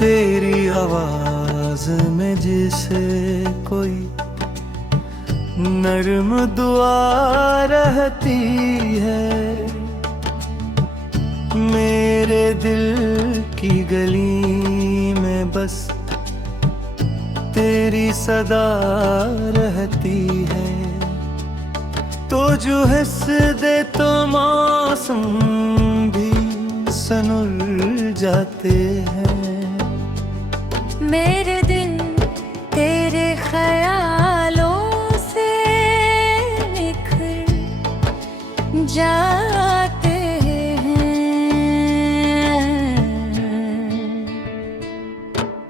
तेरी आवाज में जिसे कोई नर्म दुआ रहती है, मेरे दिल की गली में बस तेरी सदा रहती है। तो जो हंस दे तो मौसम भी सनुर जाते हैं। मेरे दिल तेरे ख्यालों से निखर जाते हैं।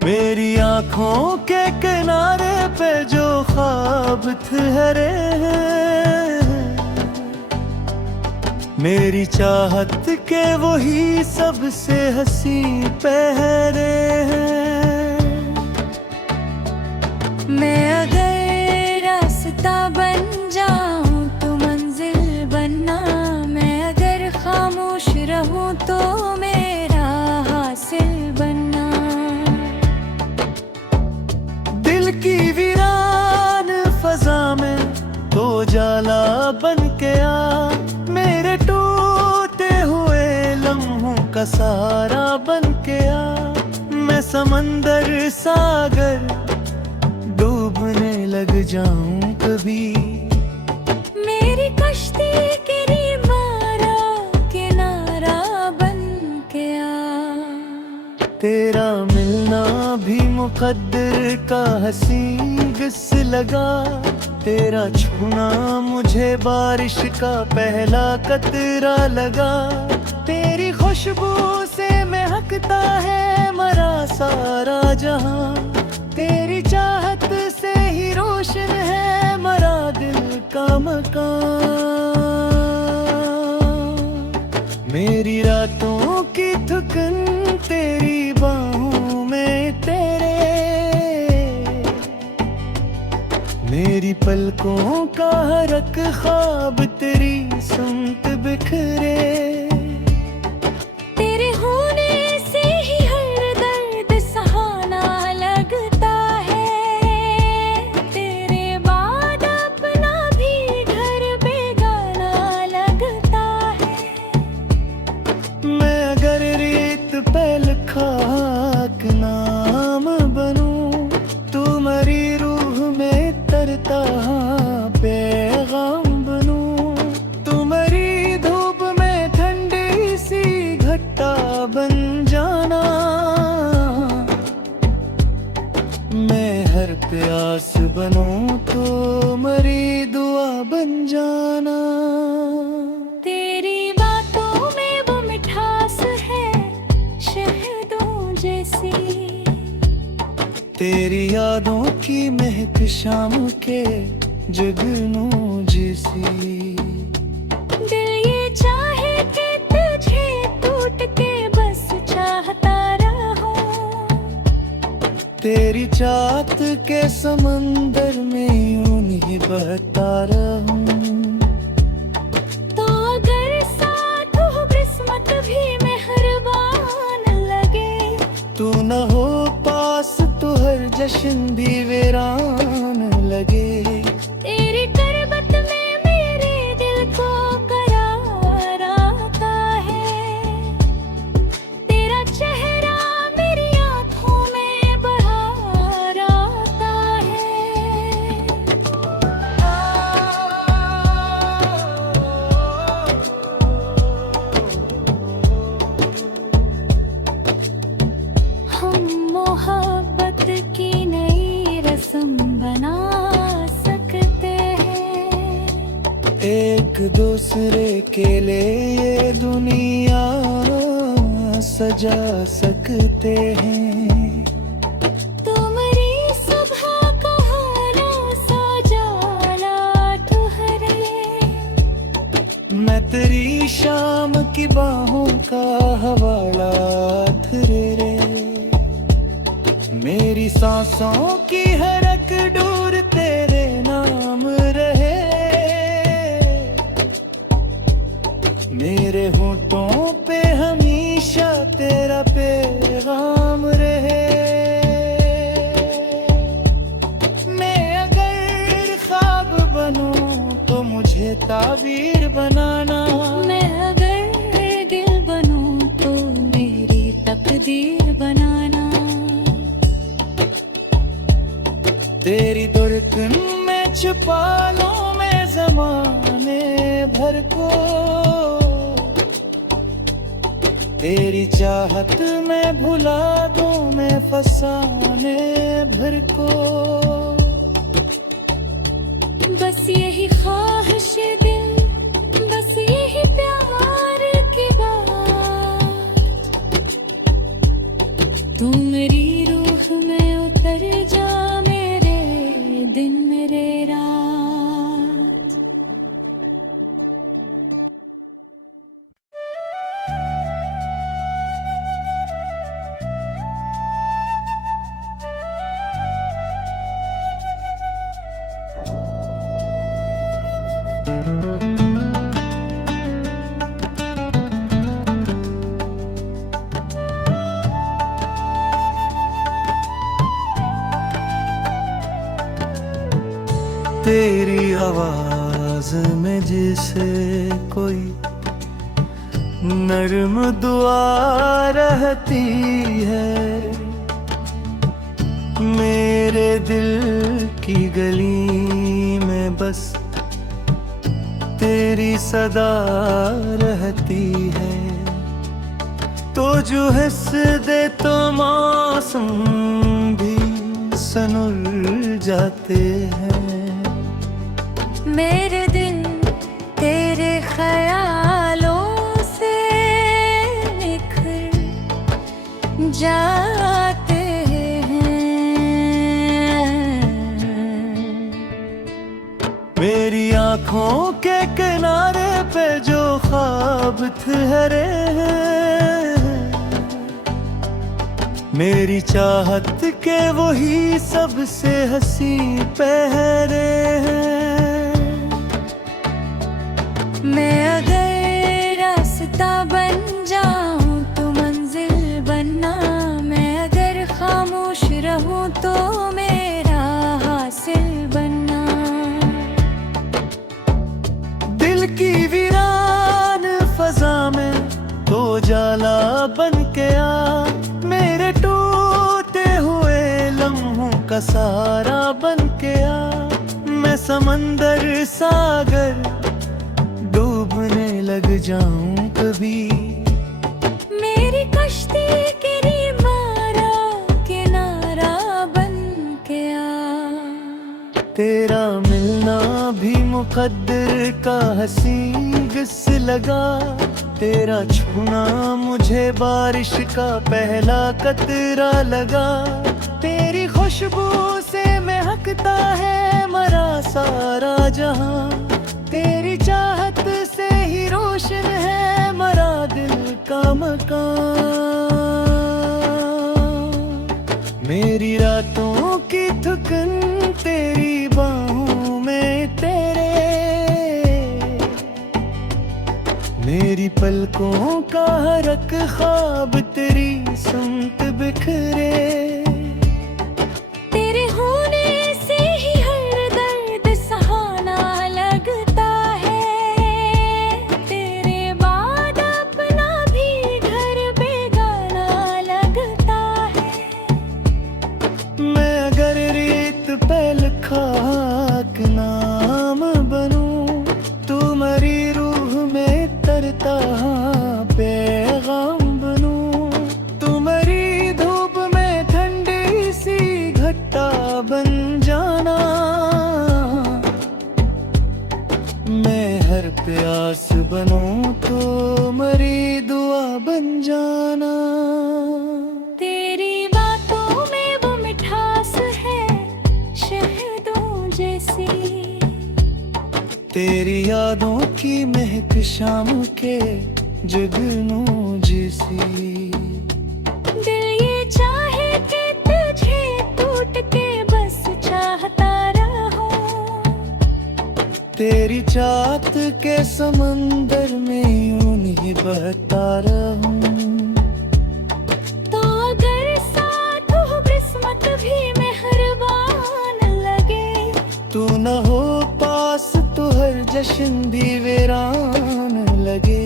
मेरी आँखों के किनारे पे जो ख्वाब ठहरे हैं, मेरी चाहत के वही सबसे हंसी पहरे हैं। मैं अगर रास्ता बन जाऊं तो मंजिल बनना, मैं अगर खामोश रहूं तो मेरा हासिल बनना। दिल की वीरान फजा में तो जाला बन के आ, मेरे टूटे हुए लम्हों का सहारा बन के आ। मैं समंदर सागर डूबने लग जाऊं कभी, मेरी कश्ती के मारा किनारा बन के आ। तेरा मिलना भी मुकद्दर का हंसी बिस लगा, तेरा छूना मुझे बारिश का पहला कतरा लगा। तेरी खुशबू से महकता है मरा सारा जहां, तेरी चाहत से ही रोशन है मरा दिल का मकान। मेरी रातों की थकन तेरी बाहों में तेरे, मेरी पलकों का हरक ख्वाब तेरी सुनत बिखरे। तेरे होने से ही हर दर्द सहाना लगता है, तेरे बाद अपना भी घर बेगाना लगता है। मैं अगर रेत पे खाक नाम बनूं, तुम्हारी रूह में तरता पैगाम बनूं। तुम्हारी धूप में ठंडी सी घट्टा बन जाना, मैं हर प्यास बनूं तो मरी दुआ बन जाना। तेरी बातों में वो मिठास है शहदों जैसी, तेरी यादों की महक शाम के जुगनू जैसी। दिल ये चाहे कि तुझे टूट के बस चाहता रहूं, तेरी चाहत के समंदर में यूं ही बहता रहूं। तो अगर साथ हो किस्मत भी मेहरबान लगे, तू न हो पास तो हर जश्न भी वीरान लगे। तेरी करबत में मेरे दिल को करार आता है, तेरा चेहरा मेरी आँखों में बहार आता है। हम मोहब्बत की नई रस्म बना सकते हैं, एक दूसरे के लिए ये दुनिया सजा सकते हैं। तुम्हारी सुबह का हाना सा जाला ठहरे, मैं तेरी शाम की बाहों का हवाला ठहरे। मेरी सांसों की हरक दूर तेरे नाम रहे, मेरे होठों पे हमेशा तेरा पैगाम रहे। ताबीर बनाना। मैं अगर दिल बनूं तो मेरी तकदीर बनाना। तेरी धड़कन में छुपा लूं मैं ज़माने भर को, तेरी चाहत में भुला दूं मैं फसाने भर को। बस यही ख्वाहिश दिल, बस यही प्यार की बात। तू मेरी रूह में उतर जा, मेरे दिन मेरे रात। तेरी आवाज में जैसे कोई नर्म दुआ रहती है, मेरे दिल की गली में बस तेरी सदा रहती है। तो जो हंस दे तो मौसम भी सनुर जाते हैं। मेरे दिन तेरे ख्यालों से निखर जाते हैं। मेरी आँखों के किनारे पे जो ख्वाब ठहरे हैं, मेरी चाहत के वही सबसे हंसी पहरे हैं। मैं अगर रास्ता बन जाऊं तो मंजिल बनना। मैं अगर खामोश रहूं तो मेरा हासिल बनना। दिल की वीरान फजा में तो जाला बन के आ, मेरे टूटे हुए लम्हों का सहारा बन के आ। मैं समंदर सागर डूबने लग जाऊं कभी, मेरी कश्ती के मारा किनारा बन के आ। तेरा मिलना भी मुकद्दर का हंसी किस लगा। तेरा छूना मुझे बारिश का पहला कतरा लगा। तेरी खुशबू से महकता है मरा सारा जहां। तेरी चाहत से ही रोशन है मरा दिल का मकान। मेरी रातों की थकन तेरी बाहों में तेरे, मेरी पलकों का हरक ख्वाब तेरी सुनत बिखरे। तेरे होने से ही हर दर्द सहाना लगता है। तेरे बाद अपना भी घर बेगाना लगता है। मैं अगर रेत पे लिखा नाम बनूं, तुम्हारी रूह में तरता पैगाम बनूं। तुम्हारी धूप में ठंडी सी घट्टा बन जाना। मैं हर प्यास बनूं तो मरी दुआ बन जाना। तेरी बातों में वो मिठास है शहदों जैसी। तेरी यादों की महक शाम के जगनों जैसी। दिल ये चाहे कि तुझे टूट के बस चाहता रहूं। तेरी चाहत के समंदर में यूं ही बहता रहूं। तो अगर साथ हो किस्मत भी मेहरबान लगे, तू न हो पास तो हर जश्न भी वीरान लगे।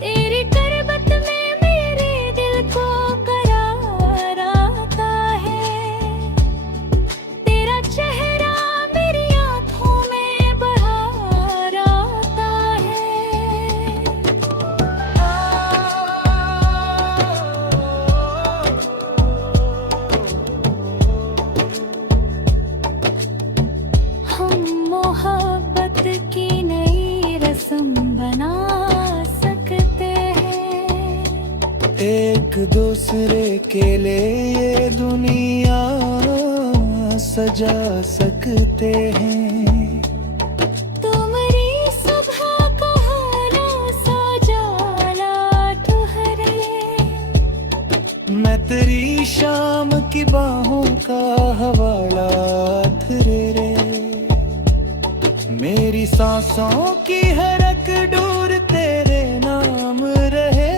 तेरी करबत में मेरे दिल को करार आता है, तेरा चेहरा मेरी आंखों में बहार आता है। हम मोहब्बत की नई रस्म बना सकते हैं, एक दूसरे के लिए ये दुनिया सजा सकते हैं। तुम्हारी सुबह का हरा सा जाला ठहरे, मैं तेरी शाम की बाहों का हवाला रे रे। मेरी सांसों की हर एक डोर तेरे नाम रहे,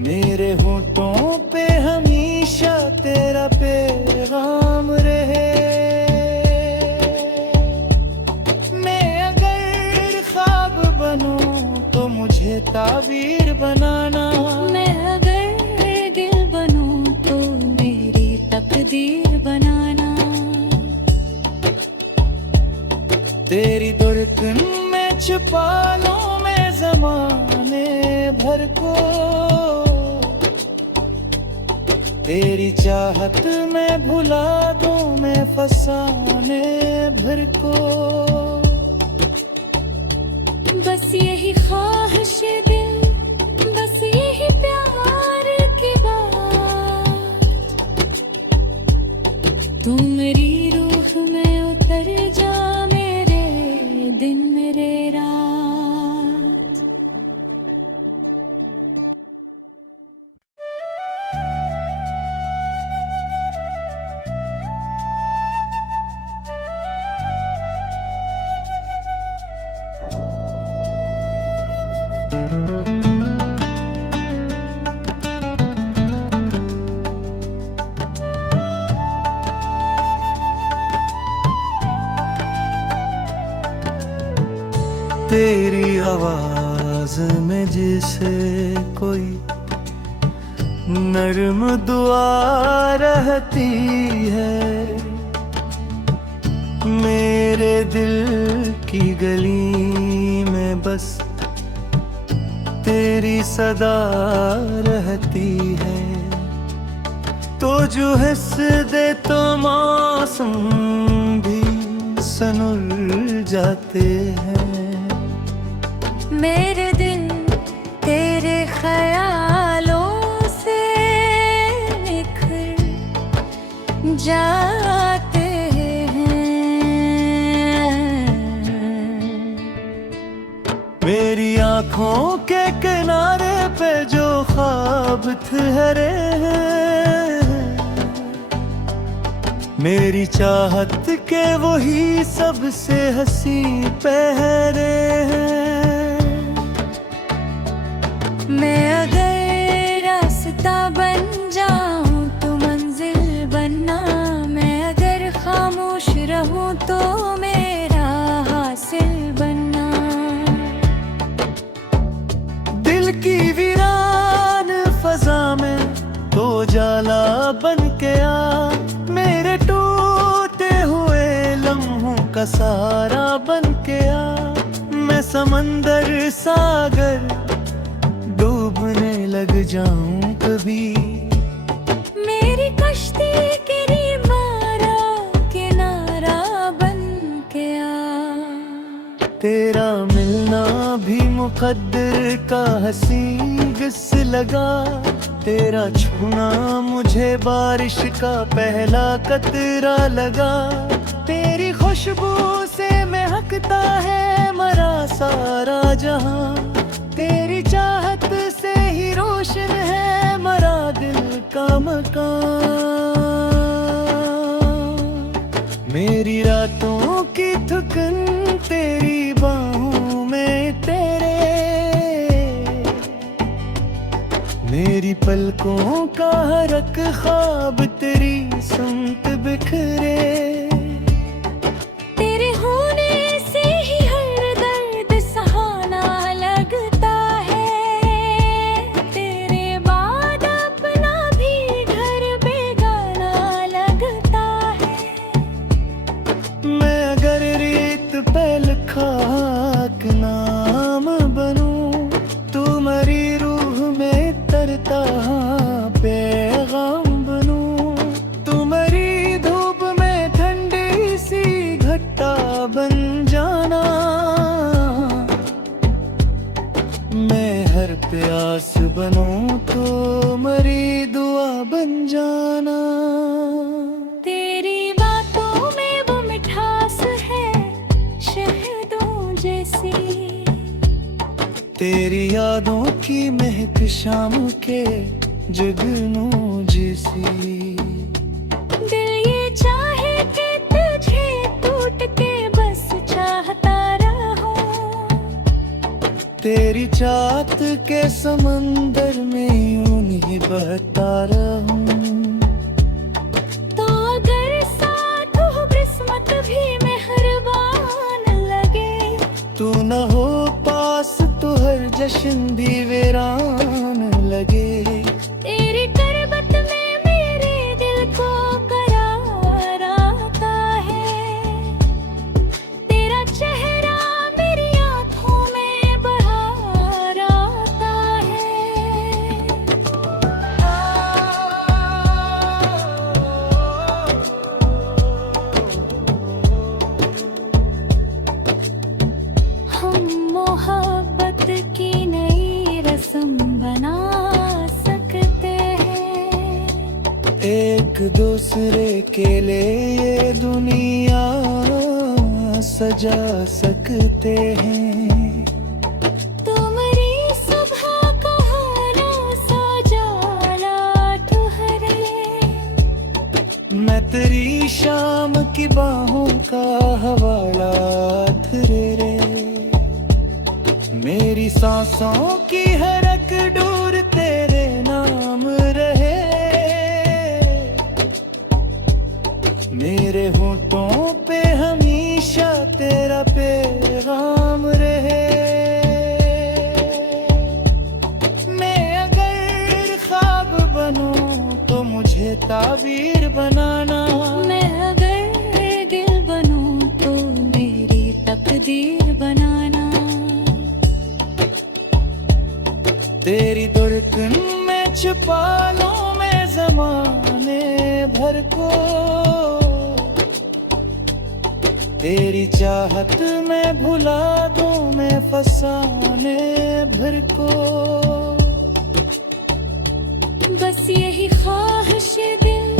मेरे होठों पे हमेशा तेरा पैगाम रहे। मैं अगर ख्वाब बनूं तो मुझे ताबीर बनाना, मैं अगर दिल बनूं तो मेरी तकदीर बनाना। तेरी धड़कन में छुपा लूं मैं ज़माने भर को, तेरी चाहत में भुला दूं मैं फसाने भर को। बस यही ख्वाहिश दिल, बस यही प्यार की बात, तू मेरी रूह में उतर जा, मेरे दिन मेरे रात। तेरी आवाज में जिसे कोई नर्म दुआ रहती है, मेरे दिल की गली में बस तेरी सदा रहती है। तो जो हिस दे तो मौसम भी सनुर जाते हैं। मेरे दिल तेरे ख्यालों से निखर जाते हैं। मेरी आँखों के किनारे पे जो ख्वाब ठहरे हैं, मेरी चाहत के वही सबसे हंसी पहरे हैं। मैं अगर रास्ता बन जाऊं तो मंजिल बनना, मैं अगर खामोश रहूं तो मेरा हासिल बनना। दिल की वीरान फजा में तो जाला बन के आ, मेरे टूटे हुए लम्हों का सहारा बन के आ। मैं समंदर सागर डूबने लग जाऊं कभी, मेरी कश्ती गिरी मारा किनारा बन के आ। तेरा मिलना भी मुकद्दर का हंसी किस लगा, तेरा छूना मुझे बारिश का पहला कतरा लगा। तेरी खुशबू से महकता है मरा सारा जहां, तेरी चाहत से ही रोशन है मरा दिल का मकान। मेरी रातों की थकन तेरी बाहों में तेरे, मेरी पलकों का हर एक ख्वाब तेरी सुनत बिखरे। तेरी यादों की महक शाम के जुगनू जैसी। दिल ये चाहे कि तुझे टूट के बस चाहता रहूं, तेरी चाहत के समंदर में यूं ही बहता रहूं। तो अगर साथ हो किस्मत भी मेहरबान लगे, तू न हो पास तो हर जश्न भी वीरान लगे। तेरी करबत में मेरे दिल को करार आता है, तेरा चेहरा मेरी आँखों में बहार आता है। हम मोहब्बत की नई रस्म बना सकते हैं, एक दूसरे के लिए ये दुनिया सजा सकते हैं। तुम्हारी सुबह का हाना सा जाला ठहरे, मैं तेरी शाम की बाहों का हवाला रे रे। मेरी सांसों की हर एक डोर तेरे नाम रहे, मेरे होठों पे हमेशा तेरा पैगाम रहे। मैं अगर ख्वाब बनूं तो मुझे ताबीर बनाना, मैं अगर दिल बनूं तो मेरी तकदीर बनाना। तेरी धड़कन में छुपा लूं मैं ज़माने भर को, तेरी चाहत में भुला दूं मैं फसाने भर को। बस यही ख्वाहिश दिल,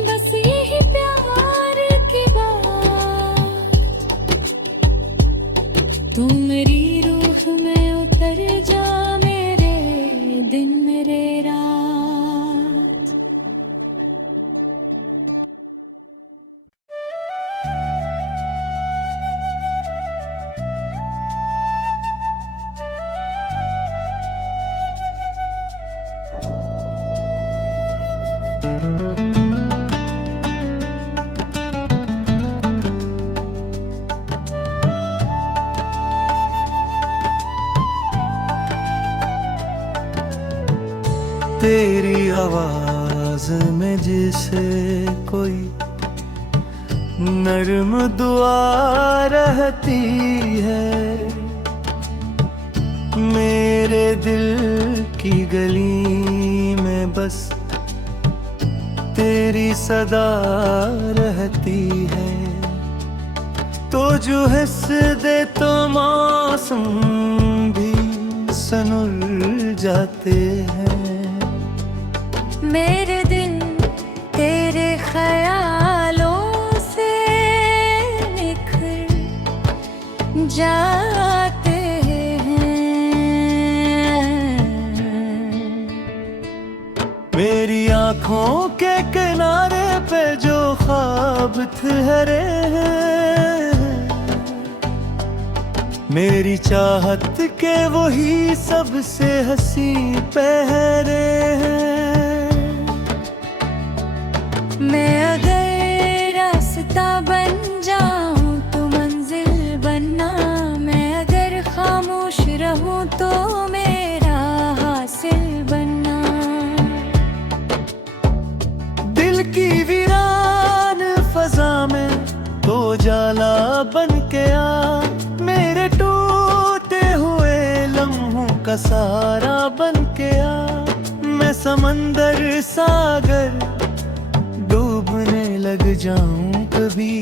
बस यही प्यार की बात, तू मेरी रूह में उतर जा, मेरे दिन मेरे रात। तेरी आवाज में जैसे कोई नर्म दुआ रहती है, मेरे दिल की गली में बस तेरी सदा रहती है। तो जो हंस दे तो मौसम भी सनुर जाते हैं। मेरे दिन तेरे ख्यालों से निखर जाते हैं। मेरी आँखों के किनारे पे जो ख्वाब ठहरे हैं, मेरी चाहत के वही सबसे हंसी पहरे हैं। मैं अगर रास्ता बन जाऊं तो मंजिल बनना, मैं अगर खामोश रहूं तो मेरा हासिल बनना। दिल की वीरान फजा में तो जाला बन के आ, मेरे टूटे हुए लम्हों का सहारा बन के आ। मैं समंदर सागर डूबने लग जाऊं कभी,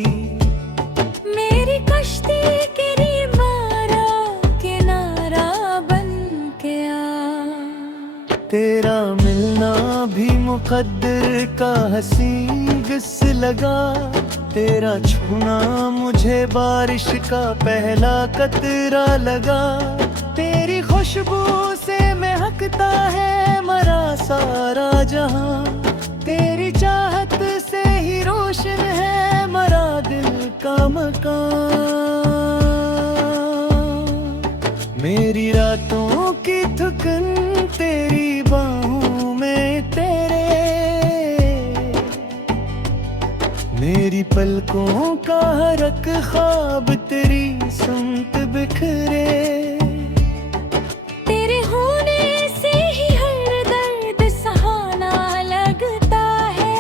मेरी कश्ती तेरी मारा किनारा बन के आ। तेरा मिलना भी मुकद्दर का हसीन किस लगा, तेरा छूना मुझे बारिश का पहला कतरा लगा। तेरी खुशबू से महकता है मरा सारा जहां, तेरी चाहत से ही रोशन है मरा दिल का मकान। मेरी रातों की थकन तेरी बाहों में तेरे, मेरी पलकों का हरक ख्वाब तेरी सुनत बिखरे। तेरे होने से ही हर दर्द सहाना लगता है,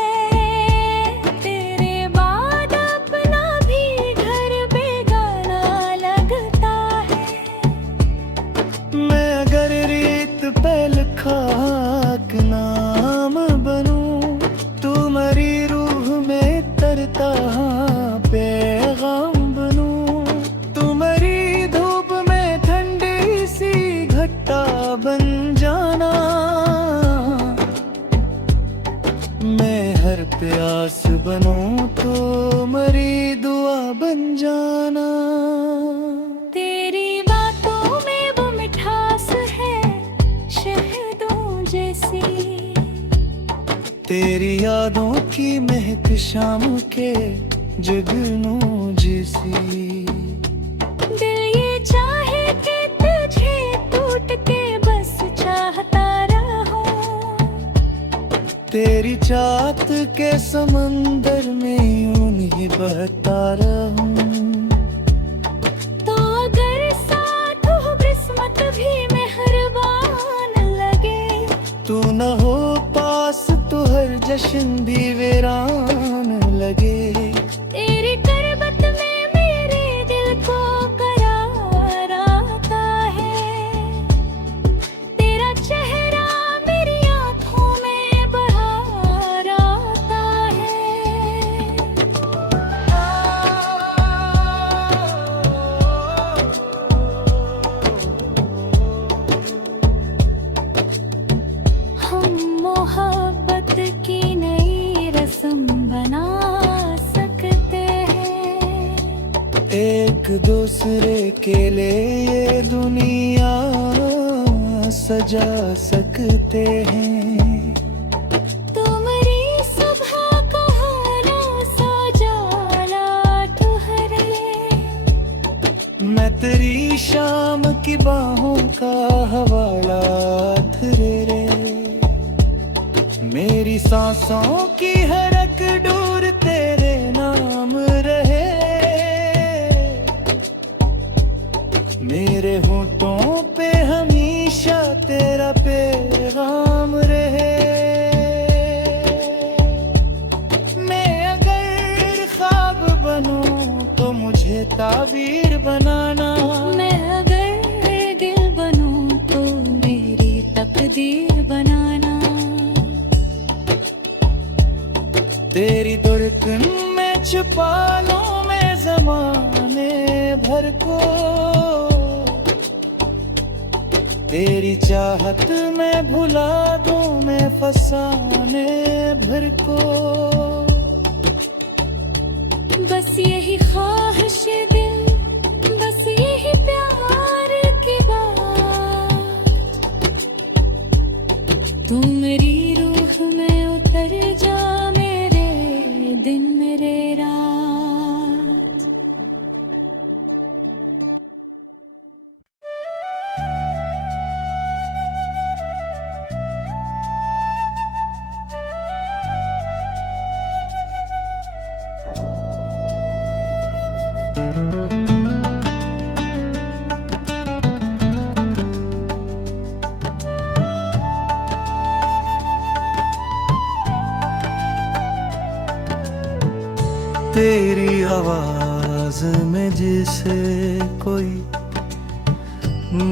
तेरे बाद अपना भी घर बेगाना लगता है। मैं अगर रेत पे लिखा नाम बनूं, तू मरी रूह में तरता पैगाम बनूं, तू मरी धूप में ठंडी सी घट्टा बन जाना। मैं हर प्यास बनूं तो मरी दुआ बन जाना। तेरी बातों में वो मिठास है शहदों जैसी, तेरी यादों की महक शाम के जगनों जैसी। दिल ये चाहे कि तुझे टूट के बस चाहता रहूं, तेरी चाहत के समंदर में यूं ही बहता रहूं। तो अगर साथ हो किस्मत भी मेहरबान लगे, तू न हो पास तो हर जश्न भी वीरान लगे। तेरी करबत में मेरे दिल को करार आता है, तेरा चेहरा मेरी आँखों में बहार आता है। हम मोहब्बत की नई रस्म बना सकते हैं, एक दूसरे के लिए ये दुनिया सजा सकते हैं। तुम्हारी सुबह का हाना सा जाला ठहरे, मैं तेरी शाम की बाहों का हवाला रे रे। मेरी सांसों की हरक डोर तेरे नाम रहे, मेरे होठों पे हमेशा तेरा पैगाम रहे। मैं अगर ख्वाब बनूं तो मुझे ताबीर बनाना, मैं अगर दिल बनूं तो मेरी तकदीर बनाना। तेरी धड़कन में छुपा लूं मैं ज़माने भर को, तेरी चाहत में भुला दूं मैं फसाने भर को। बस यही ख्वाहिश दिल, बस यही प्यार की बात, तू मेरी रूह में उतर जा मेरे दिन मेरे रात। तेरी आवाज में जिसे कोई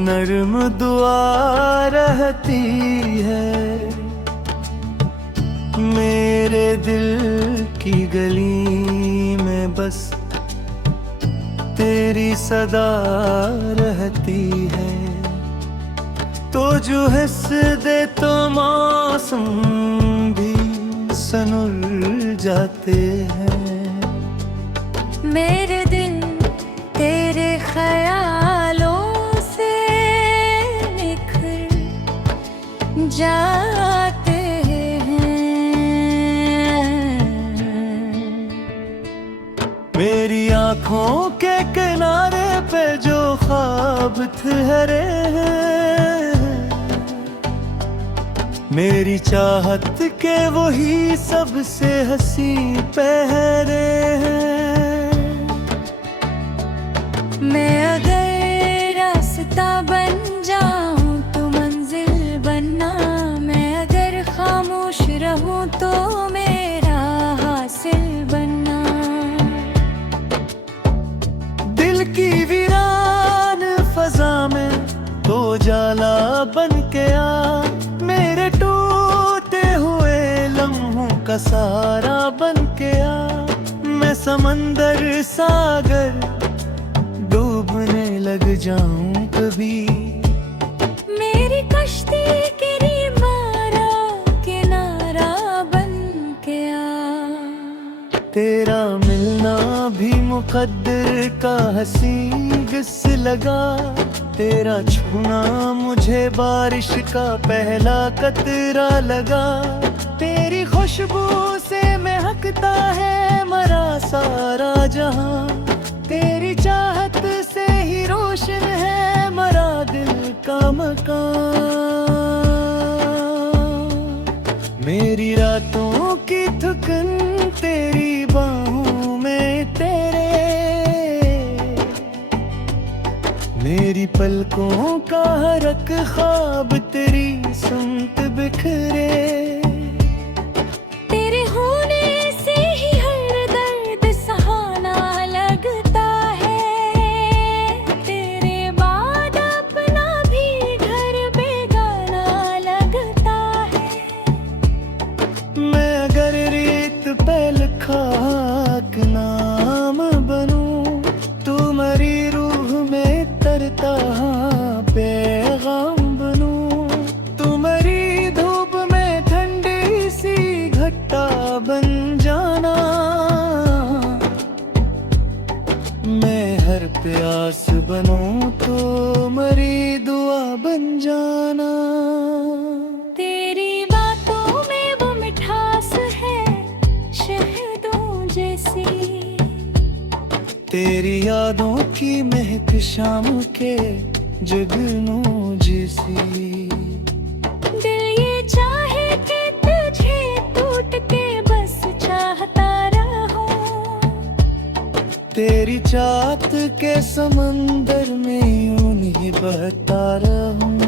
नर्म दुआ रहती है, मेरे दिल की गली में बस तेरी सदा रहती है। तो जो हंस दे तो मौसम भी सनुर जाते हैं। मेरे दिल तेरे ख्यालों से मेरी आंखों के किनारे पे जो ख्वाब ठहरे हैं, मेरी चाहत के वही सबसे हंसी पहरे हैं। मैं अगर रास्ता बन जाऊं तो मंजिल बनना, मैं अगर खामोश रहूं तो मेरा हासिल बनना। दिल की वीरान फजा में तो जाला बन के आ, मेरे टूटे हुए लम्हों का सहारा बन के आ। मैं समंदर सागर डूबने लग जाऊं कभी, मेरी कश्ती गिरी मारा किनारा बन के आ। तेरा मिलना भी मुकद्दर का हंसी किस लगा, तेरा छूना मुझे बारिश का पहला कतरा लगा। तेरी खुशबू से महकता है मरा सारा जहां, तेरी चाहत से ही रोशन है मरा दिल का मकान। मेरी रातों की थकन तेरी बाहों में तेरे, मेरी पलकों का हरक ख्वाब तेरी सुनत बिखरे। तेरे होने से ही हर दर्द सहाना लगता है, तेरे बाद अपना भी घर बेगाना लगता है। मैं अगर रेत पे लिखा नाम बनूं, तुम्हारी रूह में तरता पैगाम बनूं। तुम्हारी धूप में ठंडी सी घट्टा बन जाना, मैं हर प्यास बनूं तो मरी दुआ बन जाना। तेरी बातों में वो मिठास है शहदों जैसी, तेरी यादों की महक शाम के जुगनू जैसी। दिल ये चाहे कि तुझे टूट के बस चाहता रहूं, तेरी चाहत के समंदर में यूं ही बहता रहूं।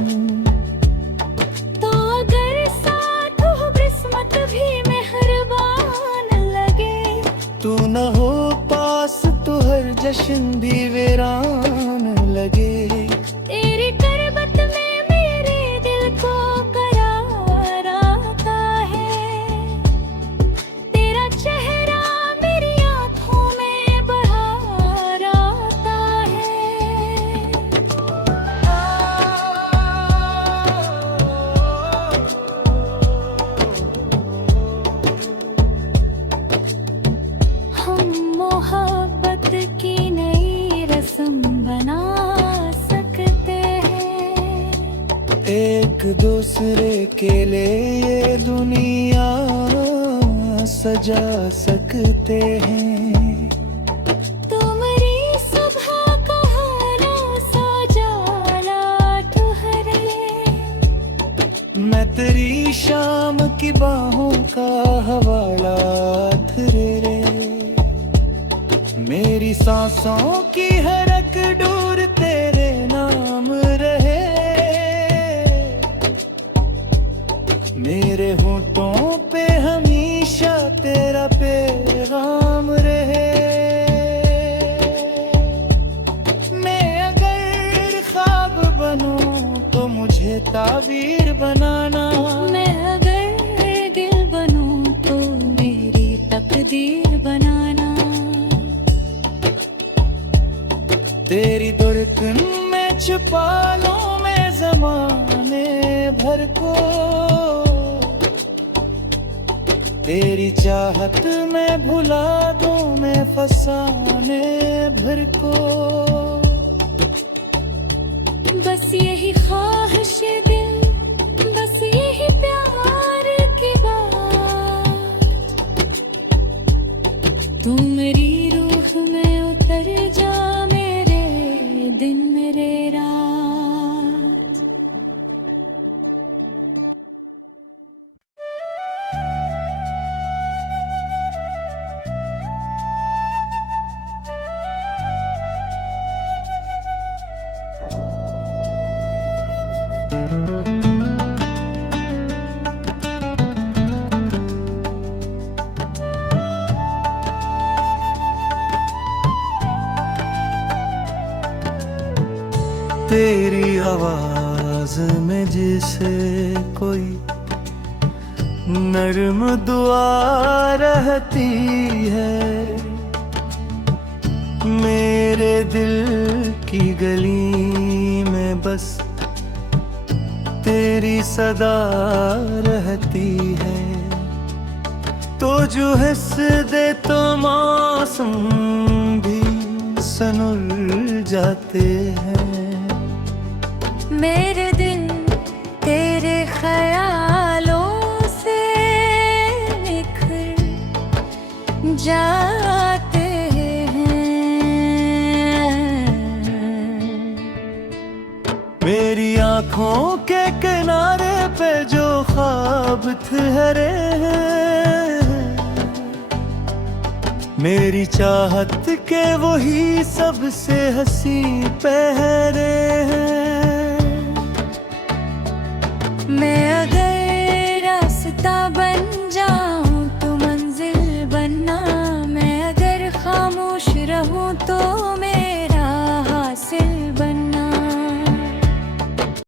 तो अगर साथ हो किस्मत भी मेहरबान लगे, तू न हो पास तो हर जश्न भी वीरान लगे। तेरी करबत में मेरे दिल को करार आता है, तेरा चेहरा मेरी आँखों में बहार आता है। हम मोहब्बत की नई रस्म बना सकते हैं, एक दूसरे के लिए ये दुनिया सजा सकते हैं। तुम्हारी सुबह का हरा सा जाला ठहरे, मैं तेरी शाम की बाहों का हवाला रे रे। मेरी सांसों की हरक डोर तेरे नाम रहे, मेरे होठों पे हमेशा तेरा पैगाम रहे। मैं अगर ख्वाब बनूं तो मुझे ताबीर बनाना, मैं अगर दिल बनूं तो मेरी तकदीर बनाना। तेरी धड़कन में छुपा लूं मैं ज़माने भर को, तेरी चाहत में भुला दूं मैं फसाने भर को। बस यही ख्वाहिश दिल, बस यही प्यार की बात, तू मेरी रूह तेरी आवाज में जिसे कोई नर्म दुआ रहती है, मेरे दिल की गली में बस तेरी सदा रहती है। तो जो हंस दे तो मौसम भी सनुर जाते हैं। मेरे दिन तेरे ख्यालों से निखर जाते हैं। मेरी आँखों के किनारे पे जो ख्वाब ठहरे हैं, मेरी चाहत के वही सबसे हंसी पहरे हैं। मैं अगर रास्ता बन जाऊं